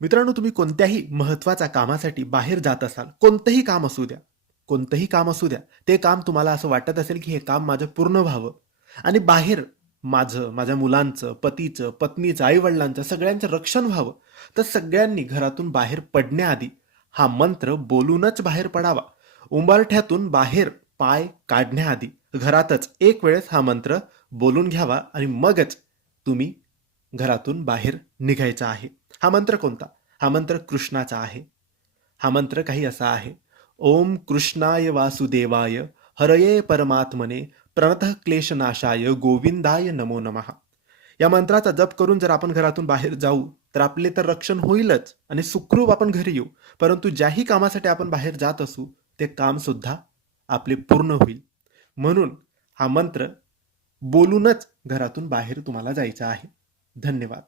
मित्रांनो, तुम्ही कोणत्याही महत्त्वाच्या कामासाठी बाहेर जात असाल, कोणतंही काम असू द्या, कोणतंही काम असू द्या, ते काम तुम्हाला असं वाटत असेल, की हे काम माझं पूर्ण व्हावं आणि बाहेर माझं, माझ्या मुलांचं, पतीचं, पत्नीचं, आई-वडिलांचं सगळ्यांचं रक्षण व्हावं, तर सगळ्यांनी घरातून बाहेर पडण्याआधी हा मंत्र बोलूनच बाहेर पडावा. उंबरठ्यातून बाहेर पाय काढण्याआधी घरातच एक वेळेस हा मंत्र बोलून घ्यावा आणि मगच तुम्ही घरातून बाहेर निघायचं आहे. हा मंत्र कोणता? हा मंत्र कृष्णाचा आहे. हा मंत्र काही असा आहे. ओम कृष्णाय वासुदेवाय हरये परमात्मने प्रणतः क्लेशनाशाय गोविंदाय नमो नमः. या मंत्राचा जप करून जर आपण घरातून बाहेर जाऊ तर आपले तर रक्षण होईलच आणि सुखरूप आपण घरी येऊ. परंतु ज्याही कामासाठी आपण बाहेर जात असू ते काम सुद्धा आपले पूर्ण होईल. म्हणून हा मंत्र बोलूनच घरातून बाहेर तुम्हाला जायचं आहे. धन्यवाद.